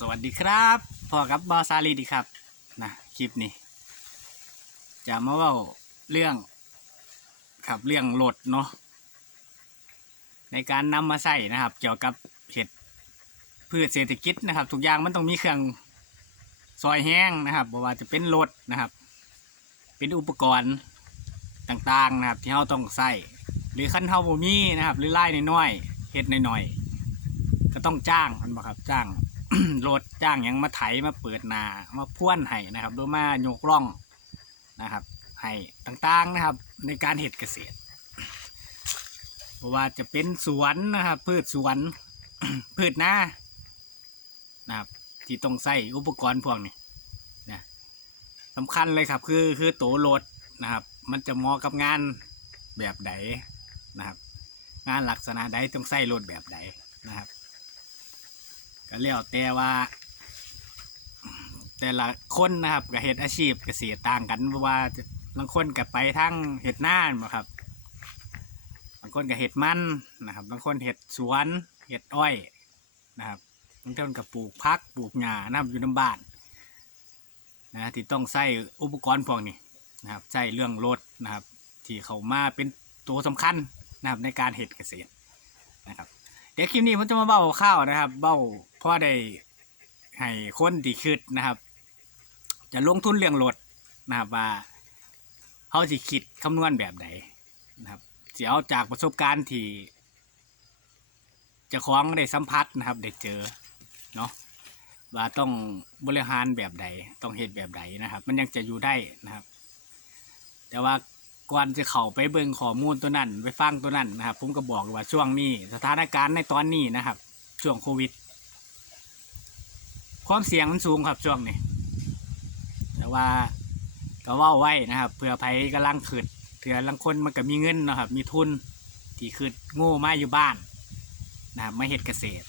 สวัสดีครับพ่อกับบอซาลีดีครับนะคลิปนี้ จะมาเว่าเรื่องครับเรื่องรถเนาะในการนำมาใส่นะครับ เกี่ยวกับเห็ดพืชเศรษฐกิจนะครับ ทุกอย่างมันต้องมีเครื่องซอยแห้งนะครับบ่ว่าจะเป็นรถนะครับ เป็นอุปกรณ์ต่างๆนะครับ ที่เราต้องใส่หรือขั้นเท่าบ่มีนะครับ หรือไล่น้อยๆเห็ดน้อยๆก็ต้องจ้างมันบ่ครับจ้าง รถจ้างยังมาไถมาเปิดนามาพ่วนให้นะครับหรือมาโยกร่องนะครับให้ต่างๆนะครับ ในการเห็ดเกษตรเพราะว่าจะเป็นสวนนะครับ พืชสวนพืชนานะครับ ที่ต้องใส่อุปกรณ์พวกนี้นะสำคัญเลยครับ คือคือโตรถนะครับ มันจะเหมาะกับงานแบบใดนนะครับ งานลักษณะใดต้องใส่รถแบบใดนะครับ ก็แล้วแต่ว่า แต่ละคนนะครับกับเห็ดอาชีพเกษตรต่างกันเพราะว่าบางคนกับไปทั้งเห็ดน่านบ่ครับบางคนกับเห็ดมันนะครับ บางคนเห็ดสวนเห็ดอ้อยนะครับบางคนกับปลูกพักปลูกหญ้านะครับอยู่ในบ้านนะที่ต้องใช้อุปกรณ์พวกนี้นะครับใช้เรื่องรถนะครับ ที่เขามาเป็นตัวสำคัญนะครับในการเห็ดเกษตรนะครับ เดี๋ยวคลิปนี้ผมจะมาเบ้าข้าวนะครับ เบ้าพ่อได้ให้คนที่คิดนะครับ จะลงทุนเรื่องรถนะครับว่าเขาสิคิดคำนวณแบบใดนนะครับสิเอาจากประสบการณ์ที่จะคล้องได้สัมผัสนะครับ ได้เจอเนาะว่าต้องบริหารแบบใดต้องเหตุแบบใดนะครับ มันยังจะอยู่ได้นะครับ แต่ว่า ก่อนจะเข้าไปเบิ่งข้อมูลตัวนั้น ไปฟังตัวนั้นนะครับ ผมก็บอกว่าช่วงนี้ สถานการณ์ในตอนนี้นะครับ ช่วงโควิด ความเสี่ยงมันสูงครับช่วงนี้ แต่ว่าก็ว่าไว้นะครับเผื่อภัยกำลังขืดเผื่อลังคนมันก็มีเงินนะครับ มีทุนที่ขืดโง่มาอยู่บ้านนะครับมาเฮ็ดเกษตร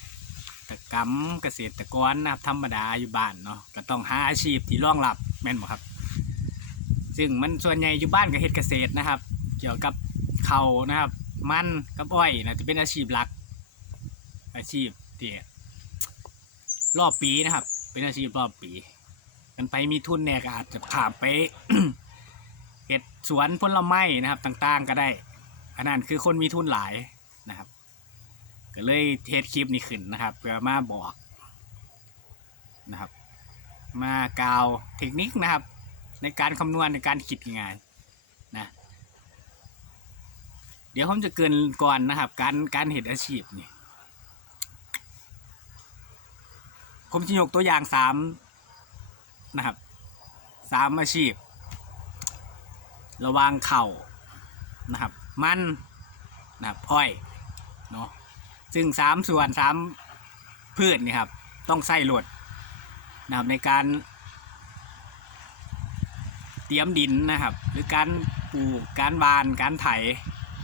ตะกรรมเกษตรกรนะครับธรรมดาอยู่บ้านเนาะก็ต้องหาอาชีพที่รองรับแม่นบ่ครับ ซึ่งมันส่วนใหญ่อยู่บ้านกับเฮ็ดเกษตรนะครับ เกี่ยวกับเขานะครับ มันกับอ้อยนะจะเป็นอาชีพหลัก อาชีพที่รอบปีนะครับ เป็นอาชีพรอบปีกันไปมีทุนเนี่ยก็อาจจะผ่าไปเฮ็ดสวนผลไม้นะครับ ต่างๆ ก็ได้ อันนั้นคือคนมีทุนหลายนะครับ ก็เลยเทสคลิปนี้ขึ้นนะครับเพื่อมาบอกนะครับ มากาวเทคนิคนะครับ ในการคำนวณในการคิดยังไงนะเดี๋ยวผมจะเกินก่อนนะครับ การการเห็นอาชีพนี่ผมจะยกตัวอย่างสามนะครับสามอาชีพ ระวางเข่านะครับ มันนะครับอ้อยเนาะซึ่งสามส่วนสามพืชนี่ครับ ต้องใส่รถนะครับในการ เตรียมดินนะครับ หรือการปลูกการบานการไถ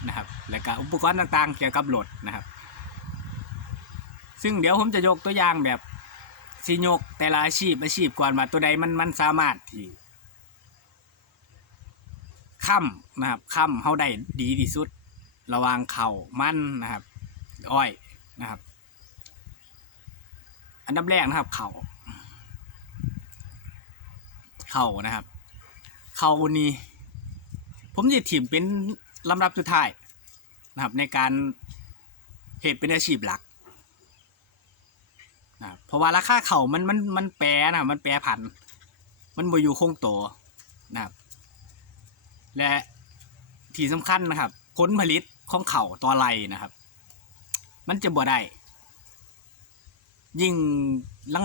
นะครับ และก็อุปกรณ์ต่างๆ เกี่ยวกับรถนะครับ ซึ่งเดี๋ยวผมจะยกตัวอย่างแบบสิยกแต่ละอาชีพอาชีพก่อนว่าตัวใดมันมันสามารถที่ค้ำนะครับค้ำเขาได้ดีที่สุด ระวางเข่ามันนะครับ อ้อยนะครับ อันดับแรกนะครับ เข่าเข่านะครับ เขานี่ ผมจะถิ่มเป็นลำดับสุดท้ายนะครับ ในการเหตุเป็นอาชีพหลักนะเพราะว่าราคาเขามันมันมันแปรนะมันแปรผัน มันบ่อยู่คงตัวนะครับ และที่สำคัญนะครับ ผลผลิตของเขาต่อไรนะครับ มันจะบ่ได้ยิ่ง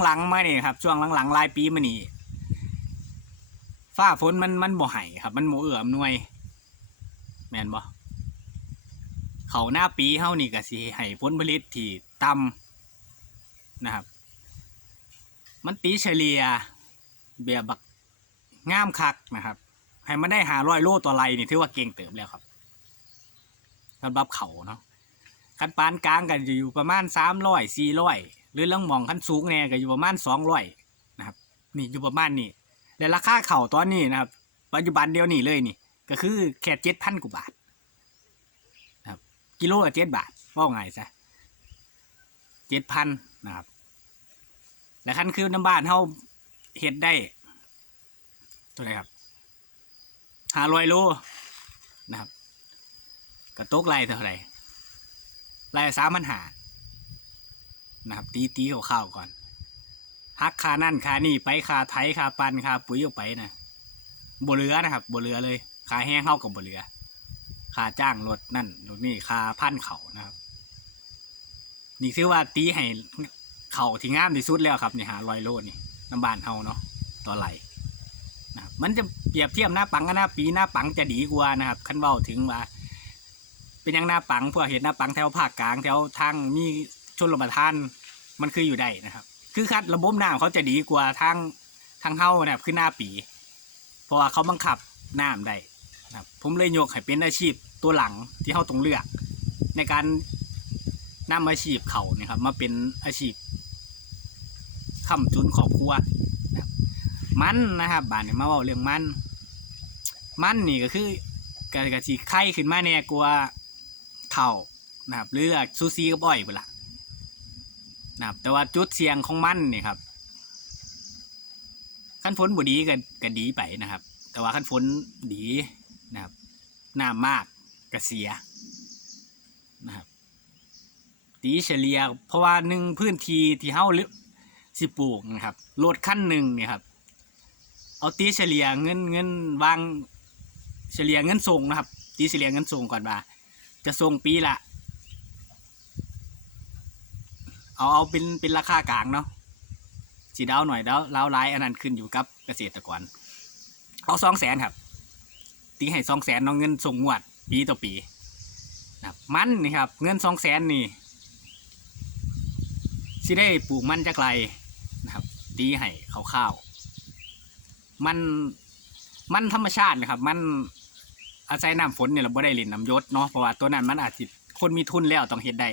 หลังๆมาเนี่ยครับ ช่วงหลังๆรายปีมานี่ ฟ้าฝนมันมันบ่ให้ครับ มันบ่เอื้ออำนวย แมนบ่เขาหน้าปีเฮานี่ก็สิให้ผลผลิตที่ต่ำนะครับ มันปีเฉลี่ยเบียบักงามคักนะครับ ให้มันได้หาร้อยโลต่อไรนี่ถือว่าเก่งเติบแล้วครับสำหรับเขาเนาะคันปานกลางกันอยู่ประมาณสามร้อยสี่ร้อยหรือลังมองคันสูงแน่ก็อยู่ประมาณสองร้อยนะครับ นี่อยู่ประมาณนี้ และราคาเข่าตอนนี้นะครับ ปัจจุบันเดียวนี่เลยนี่ ก็คือแค่เจ็ดพันกว่าบาทนะครับ กิโลละเจ็ดบาทว่าไงซะเจ็ดพันนะครับ และขั้นคือน้ำบ้านเฮาเฮ็ดได้ตัวไหนครับห้าร้อยโลนะครับกระตกไรเท่าไหร่ไรสามพันหานะครับ ตีตีๆข้าวๆก่อน หักค่านั่นค่านี่ไปค่าไถค่าปันค่าปุ๋ยออกไปนะบเหลือนะครับบเหลือเลยค่าแห้งเฮากับบเหลือค่าจ้างรถนั่นรถนี่ค่าพันเขานะครับ นี่คือว่าตีให้เข่าที่งามที่สุดแล้วครับนี่หาลอยโลนี่น้ำบานเฮาเนาะต่อไหลนะมันจะเปรียบเทียบหน้าปังกับหน้าปีหน้าปังจะดีกว่านะครับคันเว้าถึงว่า เป็นยังหน้าปังพวกเห็นหน้าปังแถวภาคกลางแถวทางมีชนประทาน มันคืออยู่ได้นะครับ คือคัดระบบน้ำเขาจะดีกว่าทางทางเฮานะครับคือหน้าปี เพราะว่าเขาบังคับน้ำได้นะผมเลยยกให้เป็นอาชีพตัวหลังที่เฮาต้องเลือก ในการนำอาชีพเขาเนี่ยครับมาเป็นอาชีพค้ำจุนครอบครัวนะมันนะครับบานเนี่ยมาเว่าเรื่องมัน มันนี่ก็คือกะกะสิไข่ขึ้นมาแน่กลัวาเท่านะครับหรือซูซีกับอ้อยเปล่า นะครับ แต่ว่าจุดเสี่ยงของมันเนี่ยครับขั้นฝนบดีก็ก็ดีไปนะครับ แต่ว่าขั้นฝนดีนะครับน้ำมากก็เสียนะครับตีเฉลี่ยเพราะว่าหนึ่งพื้นที่ที่เฮาเลือสิปลูกนะครับรถขั้นหนึ่งเนี่ยครับ เอาตีเฉลี่ยเงินเงินวางเฉลี่ยเงินส่งนะครับ ตีเฉลี่ยเงินส่งก่อนว่า จะส่งปีละ เอาเอาเป็นเป็นราคากลางเนาะสีดาวหน่อยแล้วเล้าวร้ายอันนั้นขึ้นอยู่กับเกษตรกรเอาสองแสนครับ ตีให้สองแสนเนาะเงินส่งงวด ปีต่อปีนะครับมันนี่ครับ เงินสองแสนนี่สิได้ปลูกมันจากไรนะครับดีให้ข้าวๆมันมันธรรมชาตินะครับ มันอาศัยน้ำฝนเนี่ยเราบ่ได้เล่นน้ำยศเนาะเพราะว่าตัวนั้นมันอาจจะคนมีทุนแล้วต้องเฮ็ดได้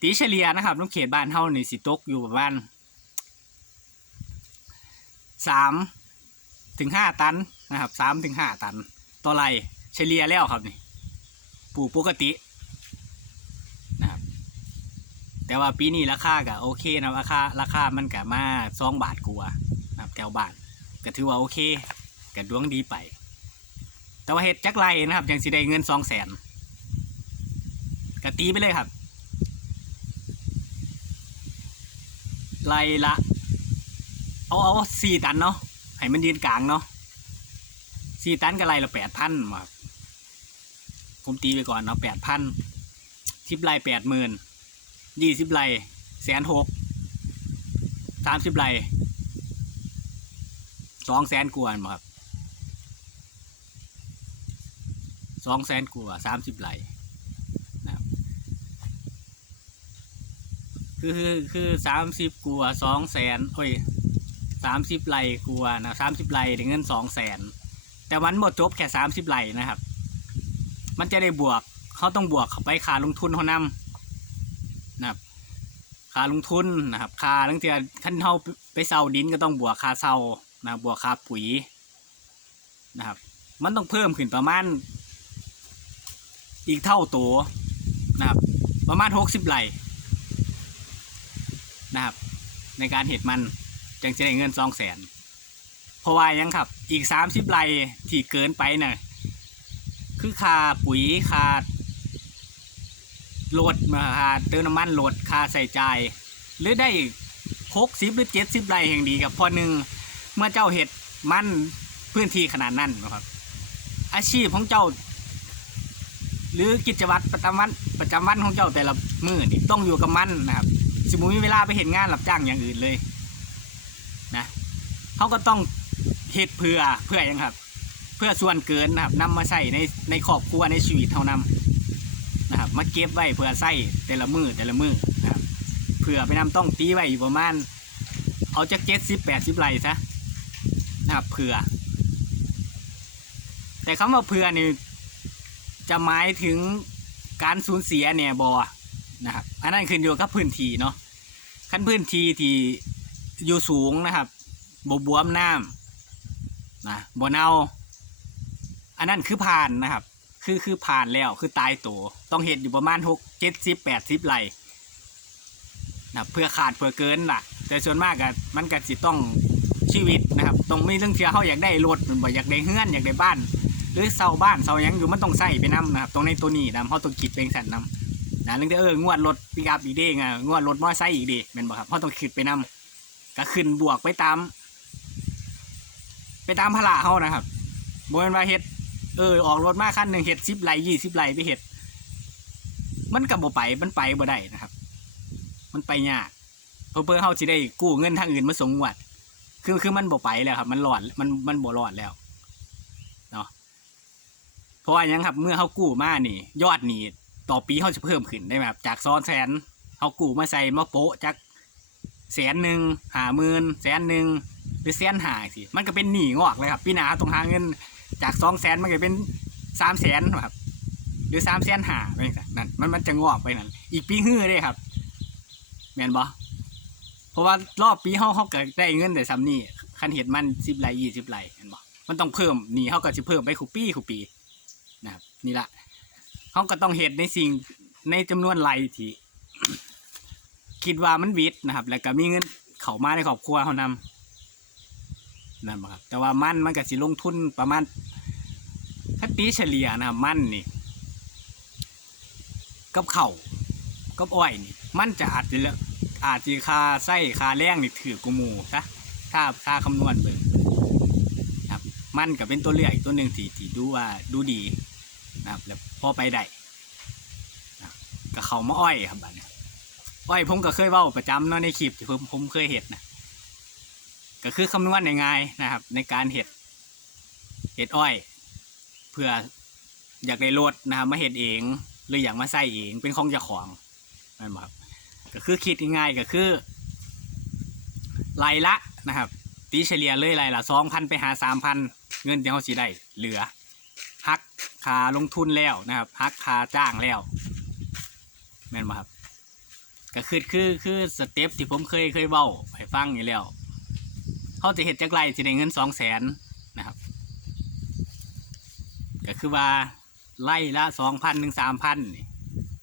ตีเฉลี่ยนะครับน้องเขตบ้านเฮานี่สิตกอยู่ประมาณสามถึงห้าตันนะครับสามถึงห้าตันต่อไรเฉลี่ยแล้วครับนี่ปลูกปกตินะครับแต่ว่าปีนี้ราคาก็โอเคนะราคาราคามันก็มาสองบาทกว่านะครับแถวบ้านก็ถือว่าโอเคก็ดวงดีไป แต่ว่าเห็ดจักไรนะครับยังสิได้เงินสองแสนก็ตีไปเลยครับ ไรละ เอาเอาสี่ตันเนาะให้มันยืนกลางเนาะสี่ตันก็ไรละแปดพันมาผมตีไปก่อนเนาะแปดพันทิปไรแปดหมื่นยี่สิบไร่แสนหกสามสิบไร่สองแสนกว่าบ่ครับสองแสนกว่าสามสิบไร่ะครับ คือคือสามสิบกัวสองแสนโอ้ยสามสิบไร่กว่านะสามสิบไร่ได้เงินสองแสนแต่มันหมดจบแค่สามสิบไร่นะครับ มันจะได้บวกเขาต้องบวกเข้าไปค่าลงทุนเขานำนะครับค่าลงทุนนะครับค่าตั้งแต่ขั้นเท่าไปเซาดินก็ต้องบวกค่าเซานะบบวกค่าปุ๋ยนะครับ มันต้องเพิ่มขึ้นประมาณอีกเท่าตัวนะครับ ประมาณหกสิบไร่ นะครับ ในการเห็ดมันจึงจะได้เงินสองแสนเพราะว่ายังครับ อีกสามสิบไร่ที่เกินไปเน่ะคือค่าปุ๋ยค่าโหลดมาค่าเติมน้ำมันโหลดค่าใส่ใจหรือได้หกสิบหรือเจ็ดสิบไร่แห่งดีกับพอหนึ่งเมื่อเจ้าเห็ดมันพื้นที่ขนาดนั้นนะครับ อาชีพของเจ้า หรือกิจวัตรประจำวันประจำวันของเจ้าแต่ละมือนี่ต้องอยู่กับมันนะครับ สมมติมีเวลาไปเห็นงานรับจ้างอย่างอื่นเลยนะเขาก็ต้องเห็ดเพื่อเพื่อหยังครับ เพื่อส่วนเกินนะครับนำมาใส่ในในครอบครัวในชีวิตเท่านำนนะครับมาเก็บไว้เพื่อใส่แต่ละมือแต่ละมือนะครับเผื่อไปนำต้องตีไว้อยู่ประมาณเอาจากเจ็ดสิบแปดสิบไร่ซะนะครับเผื่อ แต่คำว่าเผื่อนี่จะหมายถึงการสูญเสียเนี่ยบอ นะครับ อันนั้นขึ้นอยู่กับพื้นที่เนาะขั้นพื้นที่ที่อยู่สูงนะครับบบวมน้ำนะบ่เน่าอันนั้นคือผ่านนะครับ คือคือผ่านแล้วคือตายตัวต้องเห็ดอยู่ประมาณหกเจ็ดสิบแปดสิบไรนะเพื่อขาดเพื่อเกินล่ะ แต่ส่วนมากอะมันก็สิต้องชีวิตนะครับต้องมีเรื่องเชื่อเขาอยากได้รถมันบ่อยากได้เฮือนอยากได้บ้าน หรือเสาบ้านเสายังอยู่มันต้องใส่ไปนํนะครับตรงในตัวนี้นะเขาต้องคิดเป็นสันนํ นะเรื่องที่เอองวดรถปิกอัพอีกเด้งอะงวดรถมอเตอร์ไซค์อีกเด้แม่นบ่ครับเขาะต้องคิดไปนํก็ขึ้นบวกไปตาม ไปตามพละเขานะครับบ่แม่นว่าเฮ็ดเออออกรถมาคันหนึ่งเฮ็ดสิบไร่ยี่สิบไร่ไปเฮ็ด มันกับบ่ไปมันไปบ่ได้นะครับ มันไปยากเพื่อเพื่อเขาสิได้กู้เงินทางอื่นมาส่งงวดคือคือมันบ่ไปแล้วครับ มันหลอดมันมันบ่รอดแล้วเนาะเพราะว่ายังครับ เมื่อเขากู้มานี่ ยอดนี่ ต่อปีเขาจะเพิ่มขึ้นได้ไหมครับจากซ้อนแสนเขากู้มาใส่มาโปะจากแสนหนึ่งหาหมื่นแสนหนึ่งหรือแสนหาสิมันก็เป็นหนี้งอกเลยครับพี่หนาต้องหาเงินจากสองแสนมันก็เป็นสามแสนครับหรือสามแสนหาไปนนั่นมันมันจะงอกไปนั่นอีกปีฮื้อเลยครับแมนบ่เพราะว่ารอบปีเฮาเฮาเก็ได้เงินแต่ซ้ำนี่คันเห็ดมันสิบไร่ยี่สิบไร่เห็นบ่มันต้องเพิ่มหนี่เฮาก็สิเพิ่มไปคุปีคุปีนะครับนี่ละ เฮาก็ต้องเห็ดในสิ่งในจำนวนไรที่คิดว่ามันวิดนะครับ แล้วก็มีเงินเข้ามาในครอบครัวเฮานำนั่นครับแต่ว่ามันมันก็สิลงทุนประมาณถ้าตีเฉลี่ยนะครับมันนี่กับเข่ากับอ้อยนี่มันจะอาจจะละอาจจะคาไส้คาแรงนี่ถือกูมูซะถ้าถ้าคำนวณเบิ่งครับ มันก็เป็นตัวเลือกอีกตัวหนึ่งที่ที่ดูว่าดูดี นะครับแล้วพอไปได้นะกับเขามาอ้อยครับบัดนี้อ้อยผมก็เคยเว้าประจำเนาะในคลิปที่ผมผมเคยเห็ดนะก็คือคำนวณง่ายๆนะครับ ในการเห็ดเห็ดอ้อย เพื่ออยากได้รถนะครับมาเห็ดเองหรืออยากมาใส่เองเป็นของเจ้าของนั่นครับก็คือคิดง่ายๆก็คือรายละนะครับ ตีเฉลี่ยเลยรละสองพันไปหาสามพันเงินที่เขาสิได้เหลือหัก ค่าลงทุนแล้วนะครับหักค่าจ้างแล้วแม่นบ่ครับก็คือคือคือสเต็ปที่ผมเคยเคยเบ้าให้ฟังอยู่แล้วเขาจะเห็ดจากไรสิได้เงินสองแสนนะครับ ก็คือว่าไล่ละสองพันถึงสามพัน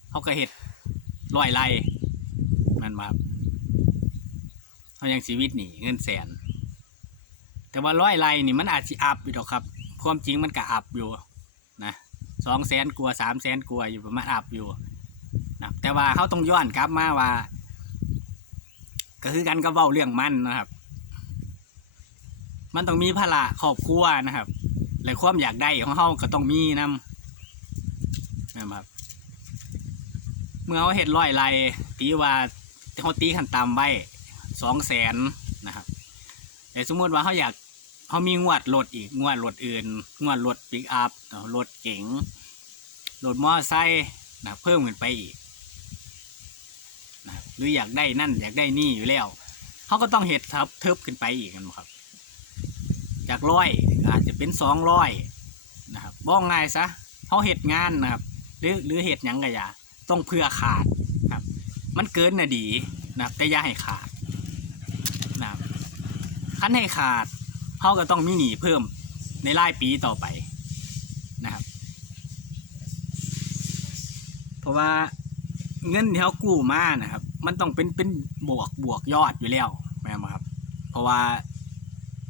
เขาก็เห็ดร้อยไล่มันมาเขายังชีวิตนี่เงินแสน แต่ว่าร้อยไล่นี่มันอาจจะอัพอยู่ดอกครับ ความจริงมันก็อัพอยู่ สองแสนกว่าสามแสนกว่าอยู่ประมาณอัพอยู่นะแต่ว่าเขาต้องย้อนกลับมาว่า ก็คือกันก็เบ้าเรื่องมันนะครับ มันต้องมีภาระครอบครัวนะครับและความอยากได้ของเขาก็ต้องมีนำนะครับ เมื่อเขาเห็ดร้อยไรตีว่าเขาตีขันตามไว้สองแสนนะครับแต่สมมติว่าเขาอยาก เขามีงวดรถอีกงวดรถอื่น งวดรถปิกอัพรถเก๋งรถมอเตอร์ไซค์นะเพิ่มขึ้นไปอีกนะหรืออยากได้นั่น อยากได้นี่อยู่แล้วเขาก็ต้องเห็ดทับเทิบขึ้นไปอีกกันครับ จากร้อยอาจจะเป็นสองร้อยนะครับบ้องง่ายซะเขาเห็ดงานนะครับ หรือหรือเห็ดหยังกะยาต้องเพื่อขาดครับ มันเกินน่ะดีนะครับแต่ย่าให้ขาดนะครับคันให้ขาด เขาก็ต้องมีหนีเพิ่มในรายปีต่อไปนะครับ เพราะว่าเงินที่เขากู้มานะครับ มันต้องเป็นเป็นบวกบวกยอดอยู่แล้วแม่ครับ เพราะว่า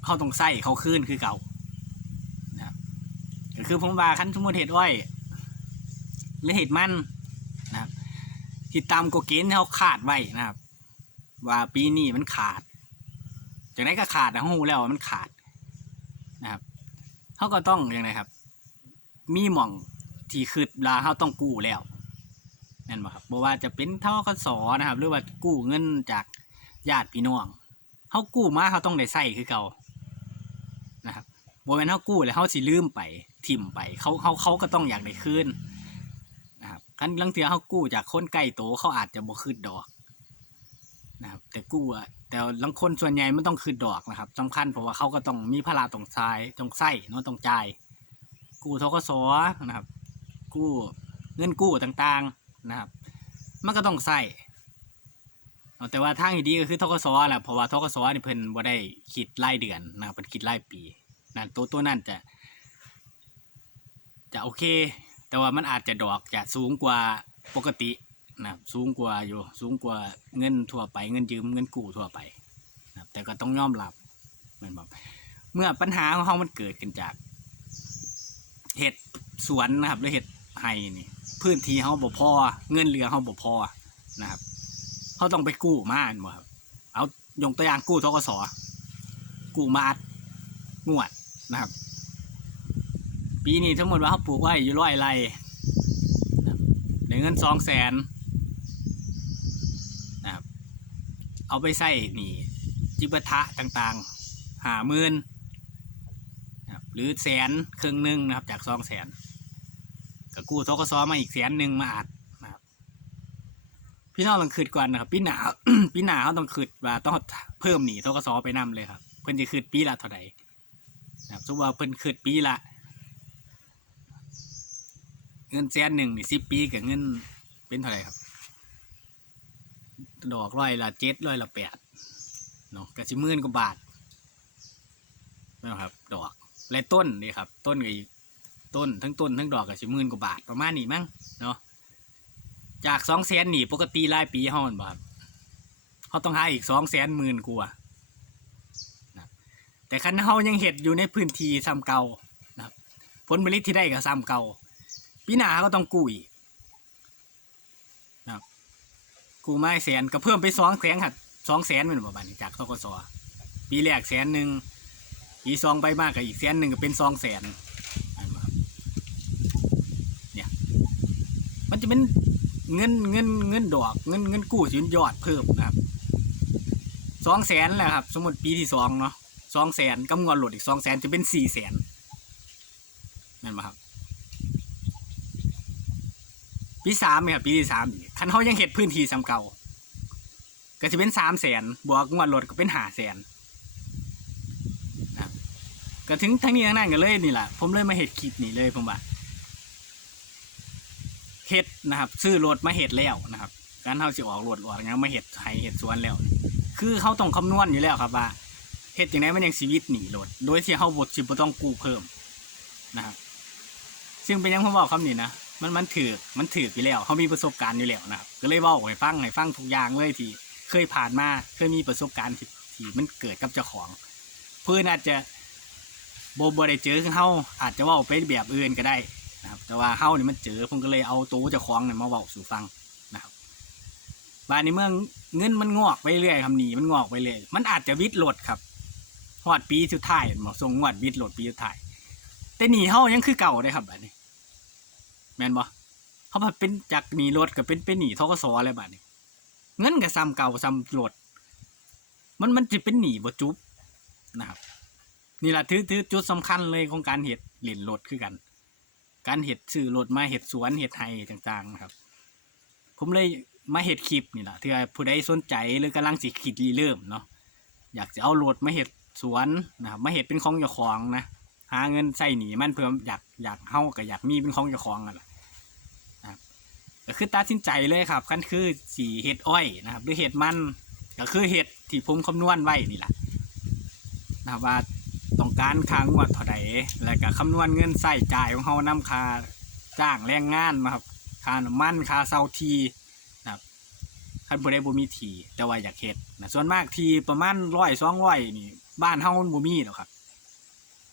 เขาต้องใส่เขาขึ้นคือเก่านะครับก็คือผมว่าคันสมมติเห็ดอ้อยหรือเห็ดมันนะครับที่ตามกฎเกณฑ์ที่เขาขาดไว้นะครับ ว่าปีนี้มันขาดจากนั้นก็ขาดนะเขาหูแล้วมันขาด เขาก็ต้องอย่างไรครับ มีหม่องที่คืดลาเขาต้องกู้แล้วนั่นบ่ครับบอกว่าจะเป็นเท่ากสอนะครับ หรือว่ากู้เงินจากญาติพี่น้องเขากู้มาเขาต้องได้ใส่คือเก่านะครับบแมนเขากู้แล้วเขาสิลืมไปทิ่มไปเขาเขาเขาก็ต้องอยากได้คืนนะครับคันลังเทียเขากู้จากคนใกล้โตเขาอาจจะบ่คืนดอกนะครับแต่กู้อะ แต่ลังคนส่วนใหญ่มันต้องคืนดอกนะครับสำคัญเพราะว่าเขาก็ต้องมีภาระต้องใช้ต้องใส่เนาะต้องจ่ายกู้ทกศนะครับ กู้เงินกู้ต่างๆนะครับ มันก็ต้องใส่แต่ว่าทางที่ดีก็คือทกศแหละเพราะว่าทกศนี่เพิ่นบ่ได้คิดรายเดือนนะครับเพิ่นคิดรายปีนั่นตัวตัวนั้นจะ จะโอเค แต่ว่ามันอาจจะดอกจะสูงกว่าปกติ นะครับสูงกว่าอยู่สูงกว่าเงินทั่วไปเงินยืมเงินกู้ทั่วไปนะครับแต่ก็ต้องยอมรับมันบอกเมื่อปัญหาของเขามันเกิดขึ้นจากเห็ดสวนนะครับหรือเห็ดไห่นี่พื้นที่เขาบ่พอเงินเหลือเขาบ่พอนะครับเขาต้องไปกู้มาอันบ่ครับเอายงตัวอย่างกู้ทกสกู้มาอัดงวดนะครับ ปีนี้ทั้งหมดว่าเขาปลูกไว้อยู่ร้อยไร่ในเงินสองแสนนะครับ เอาไปใส่นี่ จิปาถะต่างๆ หาหมื่นนะครับหรือแสนครึ่งหนึ่งนะครับ จากสองแสนก็กู้ทกสมาอีกแสนหนึ่งมาอัดนะครับ พี่น้องต้องคืดก่อนนะครับปีหนาปีหนาเขาต้องคืดว่าต้องเพิ่มหนีทกสไปนำเลยครับ เพิ่นจะคืดปีละเท่าไหร่นะครับสมมติว่าเพิ่นคืดปีละเงินแสนหนึ่งนี่สิบปีกับเงินเป็นเท่าไหร่ครับ ดอกร้อยละเจ็ดร้อยละแปดเนาะก็สิมื่นกว่าบาทนะครับ ดอกและต้นนี่ครับ ต้นก็อีกต้นทั้งต้นทั้งดอกก็สิมื่นกว่าบาทประมาณนี้มั้งเนาะจากสองแสนนี่ปกติรายปีเฮามันบาทเขาต้องหาอีกสองแสนหมื่นกว่านะแต่คันเฮายังเห็ดอยู่ในพื้นที่ซ้ำเก่านะครับผลผลิตที่ได้ก็ซ้ำเก่าปีหน้าก็ต้องกู้อีกนะครับ กู้ไม้แสนก็เพิ่มไปสองแสนครับสองแสนเป็นประมาณนี้จากทกสปีแรกแสนหนึ่งปีสองไปมากกับอีกแสนหนึ่งก็เป็นสองแสนเนี่ยมันจะเป็นเงินเงินเงินดอกเงินเงินกู้สินยอดเพิ่มนะครับสองแสนแหละครับ สมมติปีที่สองเนาะสองแสนกำเงินหลดอีกสองแสนจะเป็นสี่แสนนั่นไหมครับ ปีสามเนี่ยครับปีที่สามนี่คันเขายังเห็ดพื้นที่ซ้ำเก่าก็จะเป็นสามแสนบวกงวดรถก็เป็นห้าแสนนะครับก็ถึงทั้งนี้ทั้งนั้นก็เลยนี่แหละผมเลยมาเห็ดคลิปนี่เลยผมว่าเห็ดนะครับ ซื้อรถมาเห็ดแล้วนะครับ การเขาจะออกรถออกยังมาเห็ดไห้เห็ดสวนแล้ว คือเขาต้องคำนวณอยู่แล้วครับว่าเห็ดอย่างไรมันยังชีวิตหนีรถโดยที่เขาบทสิบต้องกู้เพิ่มนะครับซึ่งเป็นยังผมบอกคำนี้นะ มันมันถือมันถืออยู่แล้วเขามีประสบการณ์อยู่แล้วนะครับก็เลยว่าให้ฟังให้ฟังทุกอย่างเลยที่เคยผ่านมาเคยมีประสบการณ์ที่ที่มันเกิดกับเจ้าของ เพื่อนอาจจะโบบได้เจอคือเฮาอาจจะว่าไปแบบอื่นก็ได้นะครับ แต่ว่าเฮานี่มันเจอผมก็เลยเอาตัวเจ้าของเนี่ยมาเว้าสู่ฟังนะครับบ้านในเมืองเงินมันงอกไปเรื่อยคำนี้มันงอกไปเรื่อยมันอาจจะวิดโหลดครับฮอดปีสุดท้ายหมอส่งงวดวิดโหลดปีสุดท้ายแต่หนีเฮายังคือเก่าเลยครับอันนี้ แม่นบ่เขามาเป็นจากหนีรถกับเป็นเป็นหนีทกสอะไรแบบนี้เงินกับซ้ำเก่าซ้ำรถมันมันจะเป็นหนีบ่จุบนะครับนี่แหละถือถือจุดสำคัญเลยของการเห็ดเหรียญรถคือกัน การเห็ดซื้อรถมาเห็ดสวนเห็ดไห้ต่างๆนะครับ ผมเลยมาเห็ดคลิปนี่แหละที่ผู้ใดสนใจหรือกำลังสิคิดรีเริ่มเนาะอยากจะเอารถมาเห็ดสวนนะครับมาเห็ดเป็นของเจ้าของนะหาเงินใส่หนีมันเพื่ออยากอยากเฮาก็อยากมีเป็นของเจ้าของกันแหละนะ ก็คือตัดสินใจเลยครับขั้นคือสีเห็ดอ้อยนะครับหรือเห็ดมันก็คือเห็ดที่ผมคำนวณไว้นี่แหละนะครับว่าต้องการค่างวดเท่าใดแล้วก็คำนวณเงินใส่จ่ายของเฮานำค่าจ้างแรงงานมาครับค่าน้ำมันค่าเซาทีนะครับคันบ่ได้บ่มีทีแต่ว่าอยากเฮ็ดนะส่วนมากทีประมาณร้อยสองร้อยนี่บ้านเฮามันบ่มีหรอกครับ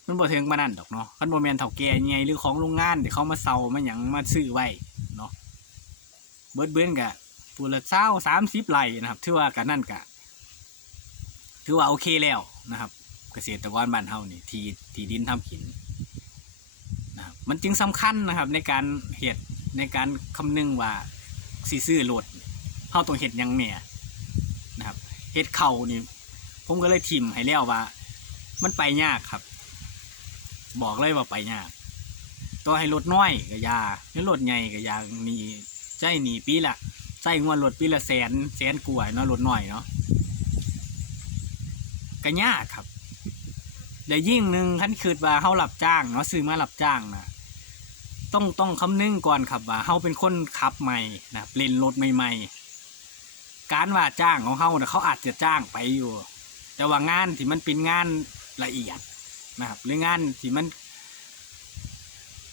มันบ่ถึงมานั่นดอกเนาะคันบ่แม่นเฒ่าแก่ใหญ่หรือของโรงงานที่เขามาเซามาหยังมาซื้อไว้ เบิดเบิ้นก็ปูละ20 30ไร่นะครับถือว่ากันนั่นก็ถือว่าโอเคแล้วนะครับ เกษตรกรบ้านเฮานี่ที่ที่ดินทำกินนะครับมันจึงสำคัญนะครับ ในการเฮ็ดในการคำนึงว่าสิซื้อรถเฮาต้องเฮ็ดยังแหน่นะครับเฮ็ดเข้านี่ผมก็เลยทิมให้แล้วว่า มันไปยากครับ บอกเลยว่าไปยากตัวให้รถน้อยก็ยาหรือรถใหญ่ก็ยานี่ ใช่หนีปีละใช่งวดรถปีละแสนแสนกว่าเนาะรถน้อยเนาะก็ยากครับแต่ยิ่งหนึ่งขั้นคืดว่าเฮาหลับจ้างเนาะซื้อมาหลับจ้างนะต้องต้องคำนึงก่อนครับว่าเฮาเป็นคนขับใหม่นะเล่นรถใหม่ ๆ การว่าจ้างของเฮาเนี่ยเขาอาจจะจ้างไปอยู่ แต่ว่างานที่มันเป็นงานละเอียดนะครับหรืองานที่มัน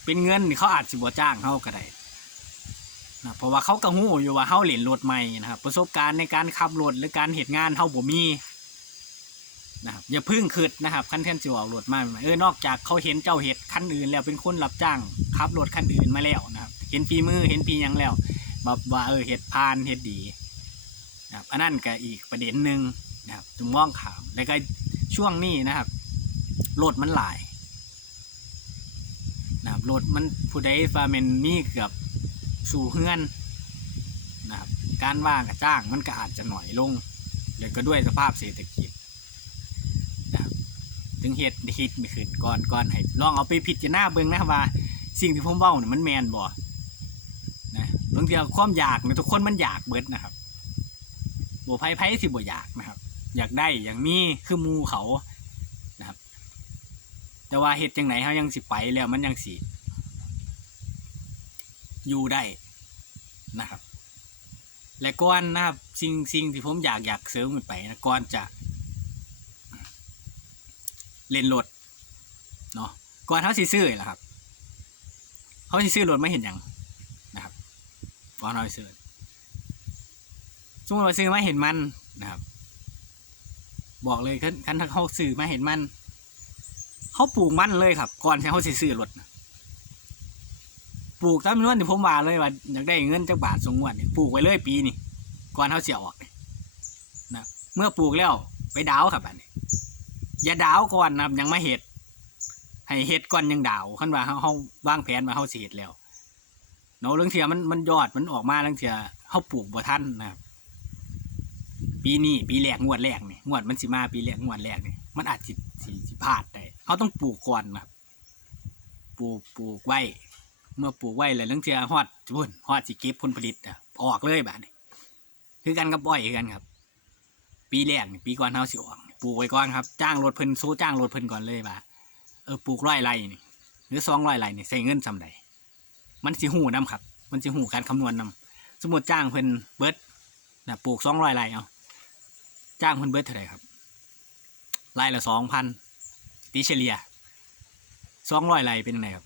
เป็นเงินเขาอาจสิบ่จ้างเฮาก็ได้ นะเพราะว่าเขาก็ฮู้อยู่ว่าเฮาเล่นรถใหม่นะครับประสบการณ์ในการขับรถหรือการเหตุงานเฮาบ่มีนะครับอย่าพึ่งคืดนะครับคันแทนสิออกรถมาใหมเออนอกจากเขาเห็นเจ้าเห็ดคันอื่นแล้วเป็นคนรับจ้างขับรถคันอื่นมาแล้วนะครับเห็นฝีมือเห็นปียังแล้วแบบว่าเออเห็ดพานเห็ดดีนะครับอันนั้นก็อีกประเด็นหนึ่งนะครับต้องมองขามแล้วก็ช่วงนี้นะครับรถมันหลายนะครับรถมันผู้ใดฟาเมนมีเกือบ สู่เฮือนนะครับการว่างกับจ้างมันก็อาจจะหน่อยลงแล้วก็ด้วยสภาพเศรษฐกิจนะครับถึงเหตุคิดไม่ขึ้นก่อนก่อนให้ลองเอาไปพิดจารณาเบิ่งนะครับว่า สิ่งที่ผมเว้าเนี่ยมันแมนบ่นะบางทีความอยากเนี่ยทุกคนมันอยากเบิดนะครับบ่ไผไผสิบ่อยากนะครับ อยากได้อย่างมีคือมูเขานะครับ แต่ว่าเหตุจังไหนเขายังสิไปแล้วมันยังสิ อยู่ได้นะครับ และก่อนนะครับสิ่งสิ่งที่ผมอยากอยากเสริมขึ้นไปนะก่อนจะ เล่นรถเนาะก่อนเขาสิซื้อเล่ะครับเขาสิซื้อรถไม่เห็นอย่างนะครับก่อนเขาซื้อสมมติว่าซื้อไมาเห็นมันนะครับ บอกเลยคันคันถ้าเขาซื้อไมาเห็นมันเขาปลูกมันเลยครับ ก่อนที่เขาสิซื้อรถ ปลูกตามจำนวนที่ผมว่าเลยว่าอยากได้เงินจากบาทสงวนนี่ปลูกไว้เลยปีนี่ก่อนเขาเสียออกนี่นะเมื่อปลูกแล้วไปดาวครับอันนี้อย่าดาวก่อนนะครับยังไม่เห็ดให้เห็ดก่อนยังดาวขั้นว่าเขาเขาวางแผนมาเขาสิเห็ดแล้วเนาะเรื่องเทียมันมันยอดมันออกมาเรื่องเทียเขาปลูกบ่ทันนะครับ ปีนี้ปีแรกงวดแรกนี่งวดมันสิมาปีแรกงวดแรกนี่มันอาจสิสิสิพลาดได้เขาต้องปลูกก่อนนะครับ ปลูกปลูกไว้ เมื่อปลูกไว้แล้วเรื่องเทียฮอดพุ่นฮอดสิเก็บผลผลิตอะออกเลยแบบนี้คือกันกับอ้อยคือกันครับ ปีแรกนี่ปีก่อนเขาสิออกปลูกไว้ก่อนครับ จ้างรถเพิ่นสู้จ้างรถเพิ่นก่อนเลยว่าเออปลูกร้อยไร่นี่หรือสองร้อยไร่นี่ใส่เงินสำใดมันสิหูนํครับ มันสิหูการคำนวณนํสมมติจ้างเพิ่นเบิดนะปลูกสองร้อยไร่เอาจ้างเพิ่นเบิดเท่าไหร่ครับไร่ละสองพันตีเฉลี่ยสองร้อยไร่เป็นยังไงครับ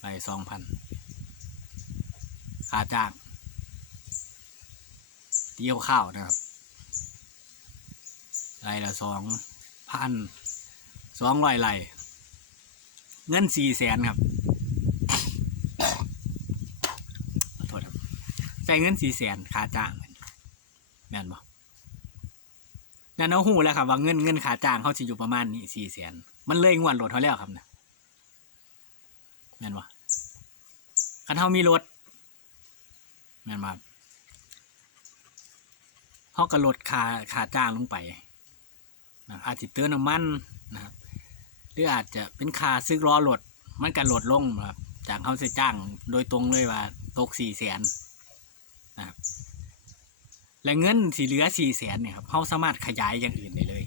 ไร่สองพันค่าจ้างเกี่ยวข้าวนะครับไร่ละสองพันสองร้อยไร่เงินสี่แสนครับขอโทษครับใส่เงินสี่แสนค่าจ้างแม่นบ่นั่นเอาหูแล้วครับว่าเงินเงินค่าจ้างเขาจะอยู่ประมาณนี้สี่แสนมันเลยงวดรถเขาแล้วครับนะ แม่นบ่คันเขามีรถแม่นบ่ครับเขาก็ลดค่าค่าจ้างลงไปนะอาจจะเตือนน้ำมันนะครับหรืออาจจะเป็นค่าซื้อล้อรถมันก็ลดลงนะครับจากเขาจะจ้างโดยตรงเลยว่าตกสี่แสนนะครับและเงินที่เหลือสี่แสนเนี่ยครับเขาสามารถขยายอย่างอื่นได้เลย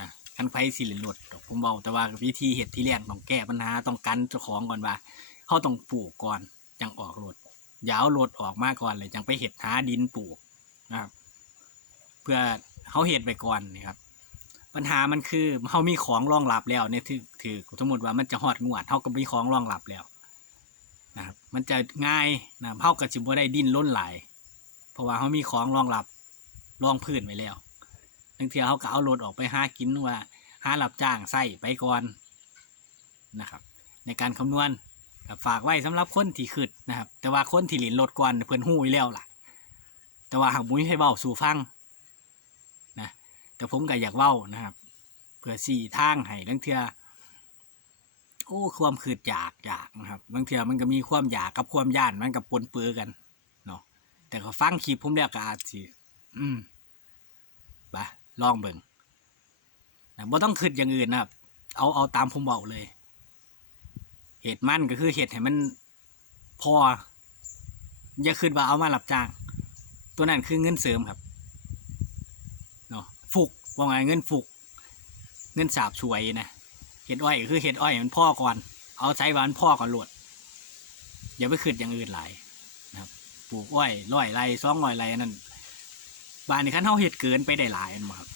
นะคันไฟสิเหลือรถด ผมบอกแต่ว่าวิธีเหตุที่แรกต้องแก้ปัญหาต้องกันเจ้าของก่อนว่าเขาต้องปลูกก่อนจังออกรถยาวรถออกมาก่อนเลยจังไปเห็ดหาดินปลูกนะครับ เพื่อเขาเห็ดไปก่อนนี่ครับปัญหามันคือเขามีของรองรับแล้วเนี่ยถือถือสมมติว่ามันจะหอดงวดเขาก็มีของรองรับแล้วนะครับมันจะง่ายนะเขากับจิบว่าได้ดิ้นล้นไหลเพราะว่าเขามีของรองรับรองพื้นไว้แล้วบางทีเขาก็เอารถออกไปหากินว่า หารับจ้างใส่ไปก่อนนะครับ ในการคำนวณก็ฝากไว้สำหรับคนที่ขึ้นนะครับ แต่ว่าคนที่หลินรถก่อนเพื่อนหู้อยู่แล้วล่ะ แต่ว่าหากมุ้ยให้เบ้าสู่ฟังนะแต่ผมก็อยากเว้านะครับ เพื่อสี่ทางให้ลังเทือโอ้ความขืดอยากอยากนะครับบางเทือมันก็มีความอยากกับความย่านมันกับปนเปื้อกันเนาะแต่ก็ฟังคลิปผมแล้วก็อาจสิอืมไปลองเบิ่ง นะบ่ต้องคิดอย่างอื่นนะครับ เอาเอาตามผมบอกเลย เหตุมันก็คือเหตุให้มัน พอ อย่าคิดว่าเอามารับจ้าง ตัวนั้นคือเงินเสริมครับเนาะฟุกว่าไงเงินฟุก เงินสาบช่วยนะเห็ดอ้อยก็คือเห็ดอ้อยมันพ่อก่อน เอาใช้วามันพ่อก่อนหลวดอย่าไปขึ้นอย่างอื่นหลายนะครับ ปลูกอ้อยร้อยไรสองร้อยไรนั่นบานนี้ขั้นเท่าเห็ดเกินไปได้หลายนบ่ครับ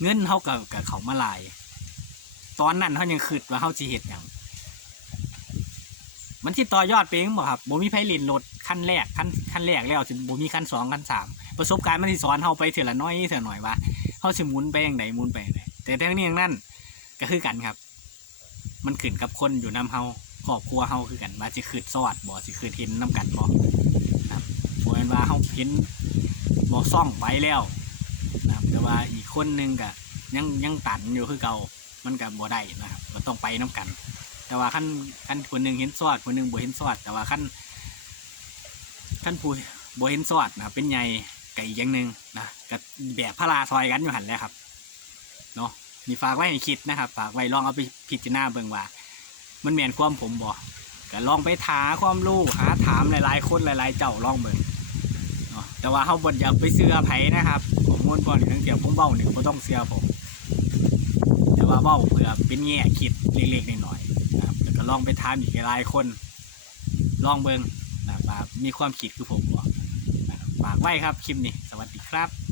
เงินเท่ากับกับเขามาลาย ตอนนั้นเขายังคิดว่าเขาจีเห็ดอย่างมันที่ต่อยอดไปเองบ่ครับบ่มีไพลินรถขั้นแรกขั้นขั้นแรกแล้วถึงบ่มีขั้นสองขั้นสามประสบการณ์มันสิสอนเฮาไปเถื่อละน้อยเถื่อหน่อยว่าเฮาสิหมุนไปอย่างใดหมุนไปอย่างใดแต่ทั้งนี้อย่างนั้นก็คือกันครับ มันขึ้นกับคนอยู่นํเฮาครอบครัวเฮาคือกันว่าสิคืดสอดบ่สิคืดเห็นนํกันบ่ครับบ่แม่นว่าเฮาเห็นบ่ซ่องไปแล้ว นะครับแต่ว่าอีกคนหนึงก็ยังยังตันอยู่คือเก่ามันก็บ่ได้นะครับก็ต้องไปนํกัน แต่ว่าขั้นขั้นคนหนึ่งเห็นสอดคนหนึ่งบ่เห็นสอดแต่ว่าขั้นขั้นผู้บ่เห็นสอดนะครับเป็นใหญ่กับอีกอย่างหนึ่งนะกับแบบพระลาซอยกันอยู่หันแล้วครับเนาะนี่ฝากไว้ให้คิดนะครับ ฝากไว้ลองเอาไปพิจารณาเบิ่งว่า มันแม่นความผมบ่ก็ลองไปหาความรู้หาถามหลายๆคนหลายๆ เจ้าลองเบิ่ง แต่ว่าเขาบนอย่าไปเสื้อไผนะครับผมมวนก่อนทั้งเกี่ยวผมเบ้านี่ก็บ่ต้องเสื้อผม แต่ว่าเบ้าเผื่อเป็นแง่คิดเล็กๆหน่อยๆนะครับแต่ก็ลองไปทามอีกหลายคน ลองเบิ้งนะครับว่ามีความคิดคือผมบอกฝากไว้ครับคลิปนี้สวัสดีครับ